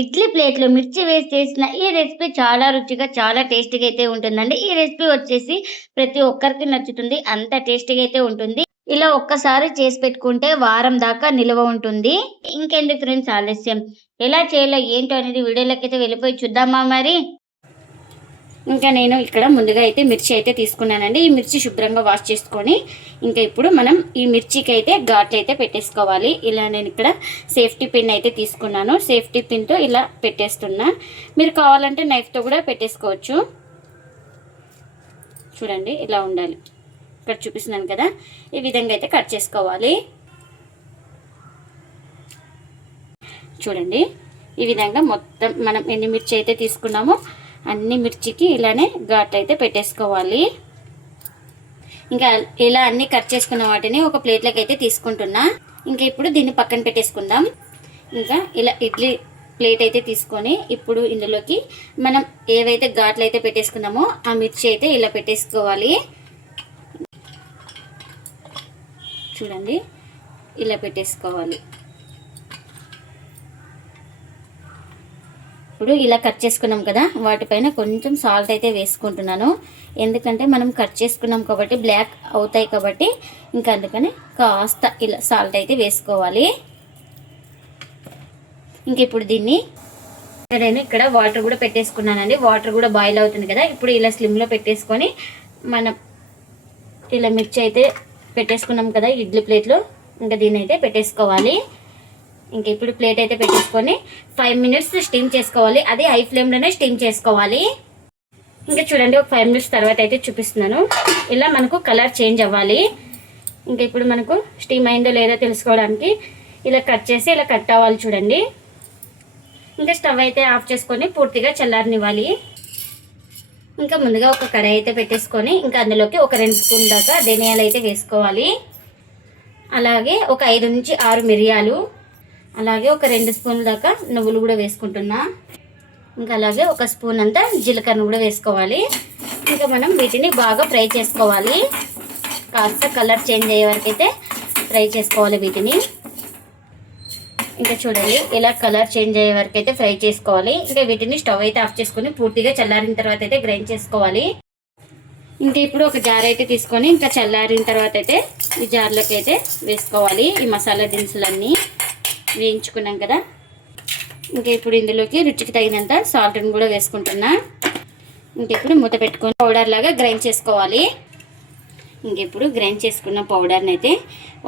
ఇడ్లీ ప్లేట్‌లో మిర్చి వేసి చేసిన ఈ రెసిపీ చాలా రుచిగా, చాలా టేస్టీగా అయితే ఉంటుందండి. ఈ రెసిపీ వచ్చేసి ప్రతి ఒక్కరికి నచ్చుతుంది. అంత టేస్టీగా అయితే ఉంటుంది. ఇలా ఒక్కసారి చేసి పెట్టుకుంటే వారం దాకా నిలువ ఉంటుంది. ఇంకెందుకు ఫ్రెండ్స్ ఆలస్యం. ఎలా చేయాలో ఏంటో అనేది వీడియోలోకైతే వెళ్ళిపోయి చూద్దామా మరి? ఇంకా నేను ఇక్కడ ముందుగా అయితే మిర్చి అయితే తీసుకున్నానండి. ఈ మిర్చి శుభ్రంగా వాష్ చేసుకొని ఇంకా ఇప్పుడు మనం ఈ మిర్చికి అయితే ఘాట్లు అయితే పెట్టేసుకోవాలి. ఇలా నేను ఇక్కడ సేఫ్టీ పిన్ అయితే తీసుకున్నాను. సేఫ్టీ పిన్తో ఇలా పెట్టేస్తున్నా. మీరు కావాలంటే నైఫ్తో కూడా పెట్టేసుకోవచ్చు. చూడండి ఇలా ఉండాలి. ఇక్కడ చూపిస్తున్నాను కదా, ఈ విధంగా అయితే కట్ చేసుకోవాలి. చూడండి ఈ విధంగా మొత్తం మనం ఎన్ని మిర్చి అయితే తీసుకున్నామో అన్ని మిర్చికి ఇలానే ఘాట్ అయితే పెట్టేసుకోవాలి. ఇంకా ఇలా అన్ని కట్ చేసుకున్న వాటిని ఒక ప్లేట్లోకి అయితే తీసుకుంటున్నా. ఇంకా ఇప్పుడు దీన్ని పక్కన పెట్టేసుకుందాం. ఇంకా ఇలా ఇడ్లీ ప్లేట్ అయితే తీసుకొని ఇప్పుడు ఇందులోకి మనం ఏవైతే ఘాట్లు అయితే పెట్టేసుకున్నామో ఆ మిర్చి అయితే ఇలా పెట్టేసుకోవాలి. చూడండి ఇలా పెట్టేసుకోవాలి. ఇప్పుడు ఇలా కట్ చేసుకున్నాం కదా, వాటిపైన కొంచెం సాల్ట్ అయితే వేసుకుంటున్నాను. ఎందుకంటే మనం కట్ చేసుకున్నాం కాబట్టి బ్లాక్ అవుతాయి కాబట్టి ఇంకా అందుకని కాస్త ఇలా సాల్ట్ అయితే వేసుకోవాలి. ఇంక ఇప్పుడు దీన్ని నేను ఇక్కడ వాటర్ కూడా పెట్టేసుకున్నానండి. వాటర్ కూడా బాయిల్ అవుతుంది కదా, ఇప్పుడు ఇలా స్లిమ్లో పెట్టేసుకొని మనం ఇలా మిర్చి అయితే పెట్టేసుకున్నాం కదా ఇడ్లీ ప్లేట్లో, ఇంకా దీన్ని అయితే పెట్టేసుకోవాలి. ఇంక ఇప్పుడు ప్లేట్ అయితే పెట్టేసుకొని 5 మినిట్స్ స్టీమ్ చేసుకోవాలి. అది హై ఫ్లేమ్లోనే స్టీమ్ చేసుకోవాలి. ఇంకా చూడండి ఒక 5 మినిట్స్ తర్వాత అయితే చూపిస్తున్నాను. ఇలా మనకు కలర్ చేంజ్ అవ్వాలి. ఇంకా ఇప్పుడు మనకు స్టీమ్ అయిందో లేదో తెలుసుకోవడానికి ఇలా కట్ చేసి ఇలా కట్ అవ్వాలి. చూడండి ఇంకా స్టవ్ అయితే ఆఫ్ చేసుకొని పూర్తిగా చల్లారనివ్వాలి. ఇంకా ముందుగా ఒక కడాయి అయితే పెట్టేసుకొని ఇంకా అందులోకి ఒక 2 స్పూన్ దాకా ధనియాలు అయితే వేసుకోవాలి. అలాగే ఒక 5 నుంచి 6 మిరియాలు, అలాగే ఒక 2 స్పూన్ల దాకా నువ్వులు కూడా వేసుకుంటున్నా. ఇంకా అలాగే ఒక స్పూన్ అంతా జీలకర్ర కూడా వేసుకోవాలి. ఇంకా మనం వీటిని బాగా ఫ్రై చేసుకోవాలి. కాస్త కలర్ చేంజ్ అయ్యే వరకు అయితే ఫ్రై చేసుకోవాలి వీటిని. ఇంకా చూడండి ఇలా కలర్ చేంజ్ అయ్యే వరకు అయితే ఫ్రై చేసుకోవాలి. ఇంకా వీటిని స్టవ్ అయితే ఆఫ్ చేసుకొని పూర్తిగా చల్లారిన తర్వాత అయితే గ్రైండ్ చేసుకోవాలి. ఇంకా ఇప్పుడు ఒక జార్ అయితే తీసుకొని ఇంకా చల్లారిన తర్వాత అయితే ఈ జార్లోకి అయితే వేసుకోవాలి ఈ మసాలా దినుసులన్నీ వేయించుకున్నాం కదా. ఇంకా ఇప్పుడు ఇందులోకి రుచికి తగినంత సాల్ట్ని కూడా వేసుకుంటున్నా. ఇంక ఇప్పుడు మూత పెట్టుకొని పౌడర్ లాగా గ్రైండ్ చేసుకోవాలి. ఇంక ఇప్పుడు గ్రైండ్ చేసుకున్న పౌడర్ని అయితే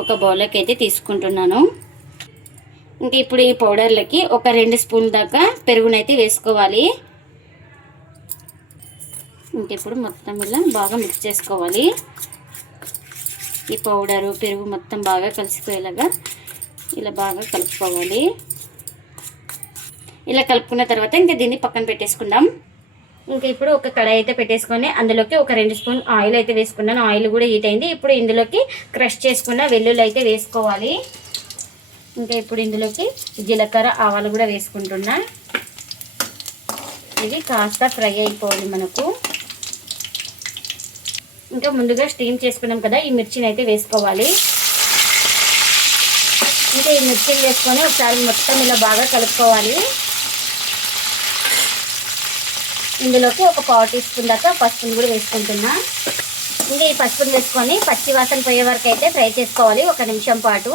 ఒక బౌల్లోకి అయితే తీసుకుంటున్నాను. ఇంక ఇప్పుడు ఈ పౌడర్లకి ఒక 2 స్పూన్ల దాకా పెరుగునైతే వేసుకోవాలి. ఇంక ఇప్పుడు మొత్తం ఇలా బాగా మిక్స్ చేసుకోవాలి. ఈ పౌడరు పెరుగు మొత్తం బాగా కలిసిపోయేలాగా ఇలా బాగా కలుపుకోవాలి. ఇలా కలుపుకున్న తర్వాత ఇంకా దీన్ని పక్కన పెట్టేసుకుందాం. ఇంకా ఇప్పుడు ఒక కడాయి అయితే పెట్టేసుకొని అందులోకి ఒక 2 స్పూన్ ఆయిల్ అయితే వేసుకున్నాను. ఆయిల్ కూడా హీట్ అయింది. ఇప్పుడు ఇందులోకి క్రష్ చేసుకున్న వెల్లుల్లి అయితే వేసుకోవాలి. ఇంకా ఇప్పుడు ఇందులోకి జీలకర్ర ఆవాలు కూడా వేసుకుంటున్నా. ఇది కాస్త ఫ్రై అయిపోవాలి మనకు. ఇంకా ముందుగా స్టీమ్ చేసుకున్నాం కదా ఈ మిర్చిని అయితే వేసుకోవాలి. ఇంకా ఈ మిర్చిని వేసుకొని ఒకసారి మొత్తం ఇలా బాగా కలుపుకోవాలి. ఇందులోకి ఒక 1/4 టీ స్పూన్ దాకా పసుపుని కూడా వేసుకుంటున్నా. ఇంకా ఈ పసుపుని వేసుకొని పచ్చి వాసన పోయే వరకు అయితే ఫ్రై చేసుకోవాలి 1 నిమిషం పాటు.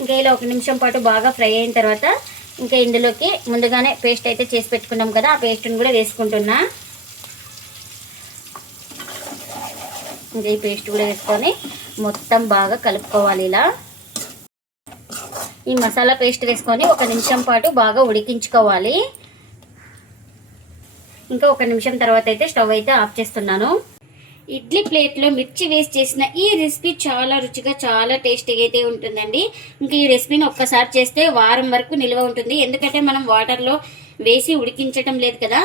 ఇంకా ఇలా 1 నిమిషం పాటు బాగా ఫ్రై అయిన తర్వాత ఇంకా ఇందులోకి ముందుగానే పేస్ట్ అయితే చేసి పెట్టుకున్నాం కదా, ఆ పేస్ట్ని కూడా వేసుకుంటున్నా. ఇంకా ఈ పేస్ట్ కూడా వేసుకొని మొత్తం బాగా కలుపుకోవాలి. ఇలా ఈ మసాలా పేస్ట్ వేసుకొని 1 నిమిషం పాటు బాగా ఉడికించుకోవాలి. ఇంకా 1 నిమిషం తర్వాత అయితే స్టవ్ అయితే ఆఫ్ చేస్తున్నాను. ఇడ్లీ ప్లేట్లో మిర్చి వేసి చేసిన ఈ రెసిపీ చాలా రుచిగా, చాలా టేస్టీగా అయితే ఉంటుందండి. ఇంకా ఈ రెసిపీని ఒక్కసారి చేస్తే వారం వరకు నిల్వ ఉంటుంది. ఎందుకంటే మనం వాటర్లో వేసి ఉడికించటం లేదు కదా.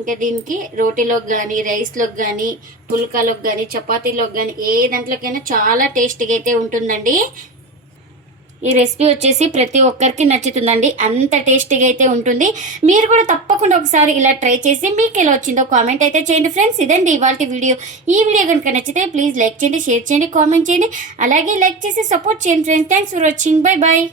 ఇంకా దీనికి రోటీలోకి కానీ, రైస్లోకి కానీ, పుల్కాలోకి కానీ, చపాతీలోకి కానీ ఏ దాంట్లోకైనా చాలా టేస్టీగా అయితే ఉంటుందండి. ఈ రెసిపీ వచ్చేసి ప్రతి ఒక్కరికి నచ్చుతుందండి. అంత టేస్టీగా అయితే ఉంటుంది. మీరు కూడా తప్పకుండా ఒకసారి ఇలా ట్రై చేసి మీకు ఎలా వచ్చిందో కామెంట్ అయితే చేయండి ఫ్రెండ్స్. ఇదండి ఇవాల్టి వీడియో. ఈ వీడియో కనుక నచ్చితే ప్లీజ్ లైక్ చేయండి, షేర్ చేయండి, కామెంట్ చేయండి. అలాగే లైక్ చేసి సపోర్ట్ చేయండి friends. Thanks for watching. Bye bye.